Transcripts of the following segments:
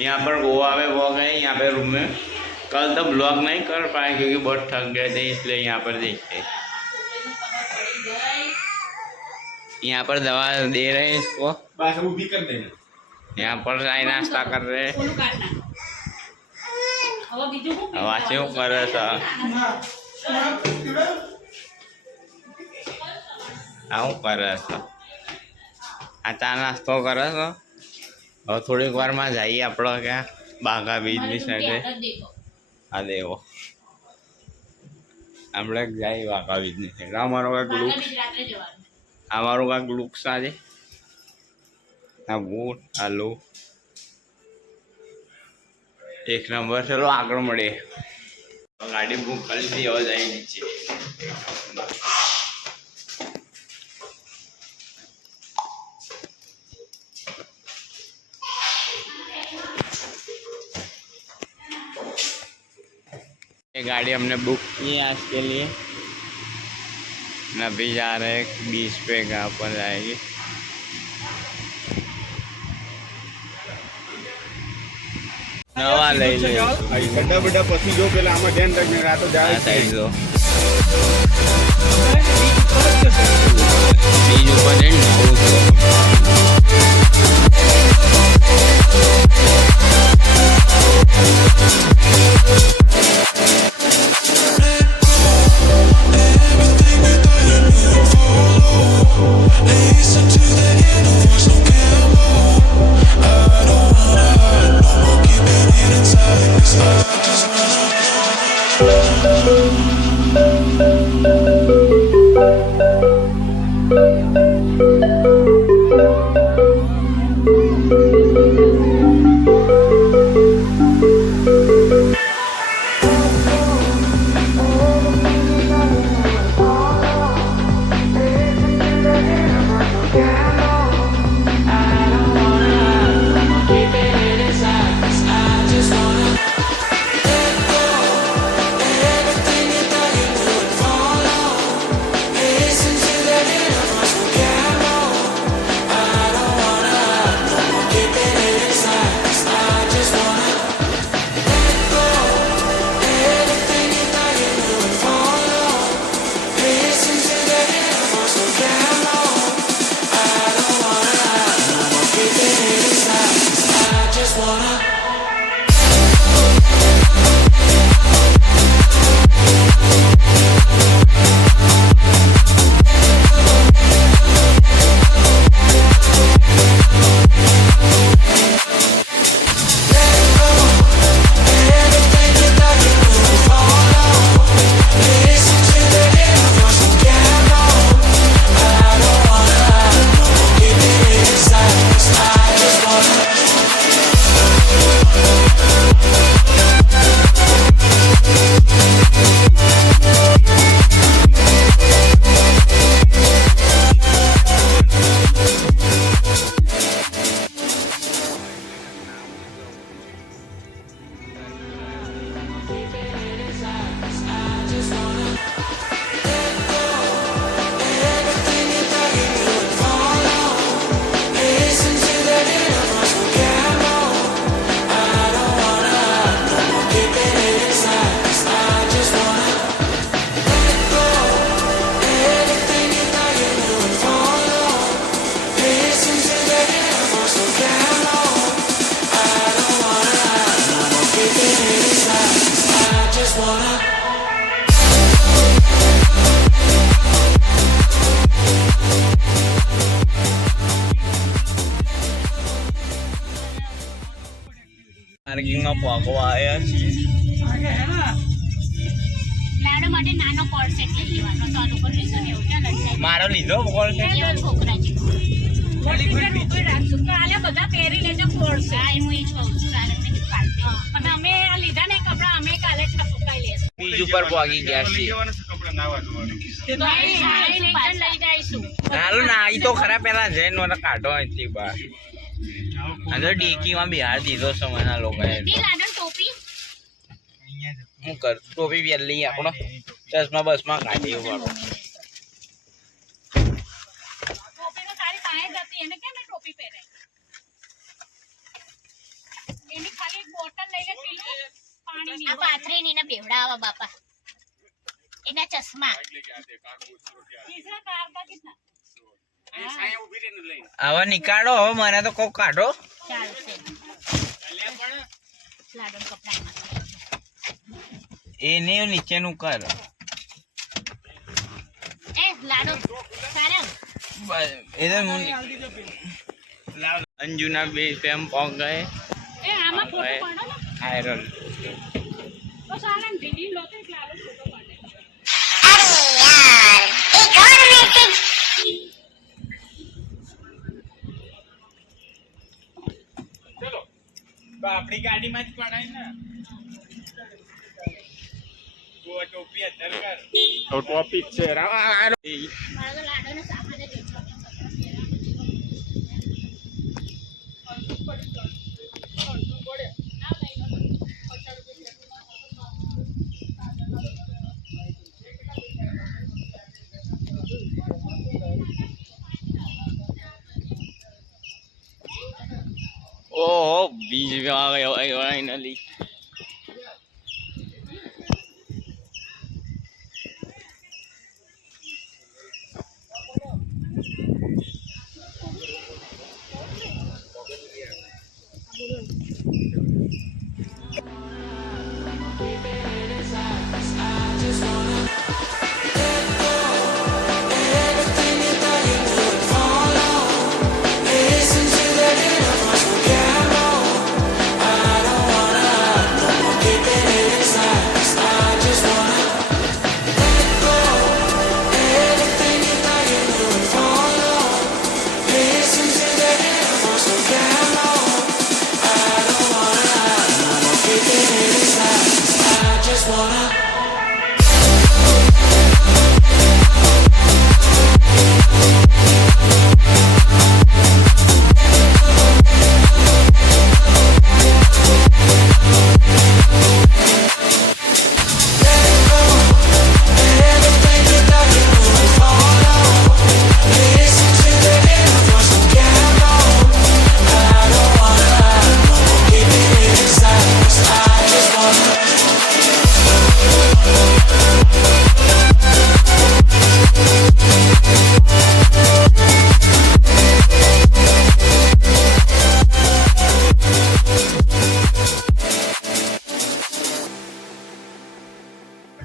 यहाँ पर गोवा में वो गए, यहाँ पे रूम में। कल तो ब्लॉग नहीं कर पाए क्योंकि बहुत थक गए थे, इसलिए यहाँ पर देखते। यहाँ पर दवा दे रहे हैं इसको, बस वो भी कर देना। यहाँ पर चाय नाश्ता कर रहे हैं। हवा से कर આવું કરે છે આ ચા નાસ્તો કરે છે હવે થોડીક વારમાં જઈએ આપણે ક્યાં બાગા બીજની સાઈડે આ દેવો આપણે જઈએ બાગા બીજની સાઈડ અમારો કાંઈક લુક અમારું કાંઈક લુક સાજે આ બૂટ આ લુક એક નંબર ચલો આગળ મળીએ ગાડી બુક કરી હતી હવે જાય નીચે ये गाड़ी हमने बुक की है आज के लिए। अभी जा रहे हैं बीच पे कहाँ पर जाएगी नवा ले लो बड़ा बड़ा पसी जो पहले आमा ध्यान रखने का तो जाए साइड दो बीज ऊपर है पार्किंग में पहुंचवा आया છીએ લાડો માટે નાનો કોર્ડ સેટ લઈ લેવાનો તો આનો પર લેશો ને એવું ક્યાં લટકાય મારો લીધો કોર્ડ સેટ છોકરાજી કોઈ રાખશું તો આલે બધા પહેરી લેજો કોર્ડ સેટ આ હું ઈ છું સારને પાર્ટી અને અમે આ લીધા ને કપડા અમે કાલે સુકાઈ લેશું બીજ ઉપર પહોંચી ગયા છીએ કપડા નાવા ધોવાનું તે તો સારી લઈ જઈશું હાલો ના ઈ તો ખરા પેલા જઈને મને કાઢો અહીંથી બહાર અંદર ડીકીમાં બિહાર દીધો છે મને લોકોએ દી લાડો ટોપી હું કર ટોપી પહેર લઈ આપણો ચશ્મા બસમાં કાઢી વાળો ટોપી તો તારી પાસે જ હતી એને કેમ ટોપી પહેરાઈ એને પાથરીની આ પાથરીની ને બેવડાવા બાપા એના ચશ્મા तीसरा कार का कितना હવે નીકાળો હવે મને તો કોક કાઢો ચાલશે લાડો કપડા એને નીચેનું કર એ લાડો સારંગ એ તો અંજુના બે ફેમ પોક ગયે ए आमा फोटो पाडो ना આયરન तो सारंग दीदी लो तो एक लालो फोटो पाडे આપણી ગાડીમાં જ પડાય ને ટોપી અત્યારે કર તો ટોપી છે મારો લાડો ને સામાને જેટલો ઓહો બીજ આ ગયો ફાઇનલી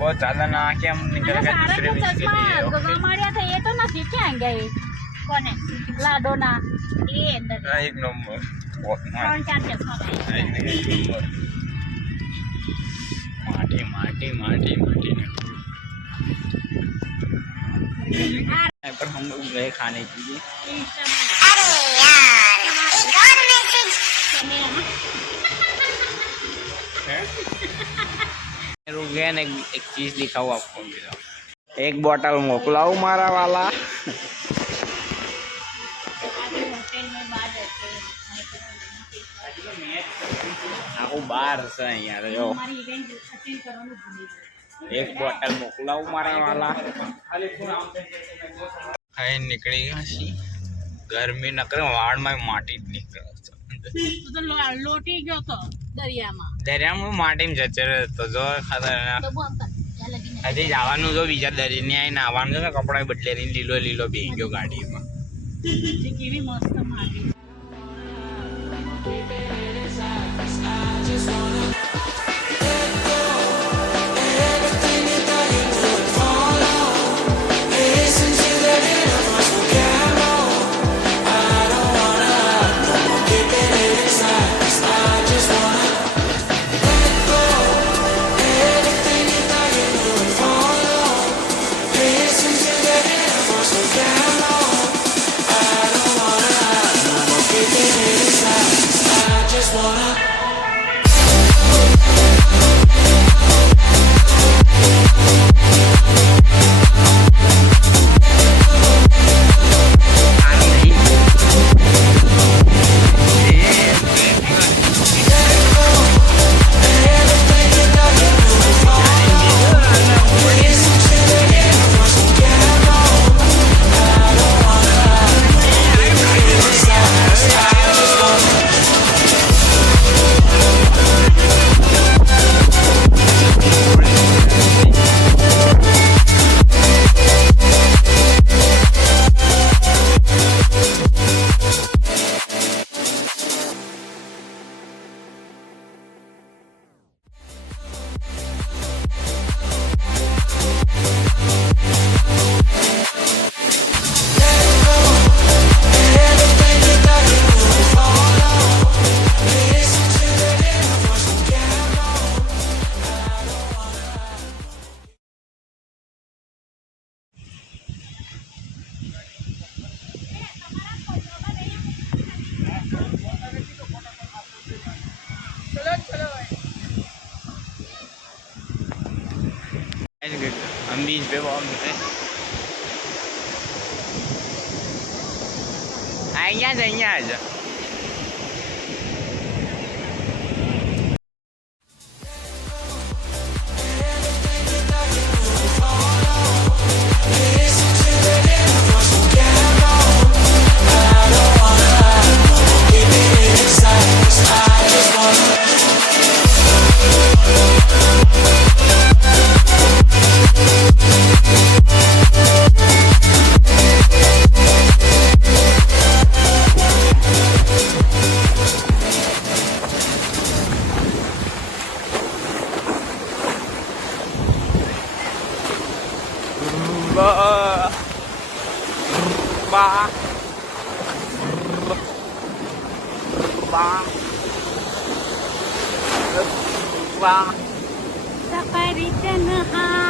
बहुत ज्यादा ना आके हम निकल गए दूसरे बीच के लिए गगा मारिया था ये तो नहीं क्या गए કોને लाडो ना એ અંદર एक नंबर बहुत ત્રણ ચાર ચશ્મા ભાઈ एक नंबर माटी माटी माटी माटी ने पर हम लोग गए खाने के लिए रुक गए ना एक चीज दिखाऊं आपको एक बोतल मोकलाऊ मारा वाला આખું બાર છે અહીંયા જો એક બોટલ મોકલાવું મારા વાલા ખાઈ નીકળી ગયા છીએ ગરમી નકરે વાળમાં માટી જ નીકળે છે તું તો લોટી ગયો તો દરિયામાં દરિયામાં માટીમાં જતો રહેતો જો ખાતા તો બોલ ચાલ લગીને હજી જવાનું જો બીજા દરિયાને આવીને આવવાનું છે ને કપડા બદલેરી લીલો લીલો બેહી ગયો ગાડીમાં જે કેવી મસ્ત માટી हम बीच पे बहुत मिले અહીંયા જ સફરી જનહાર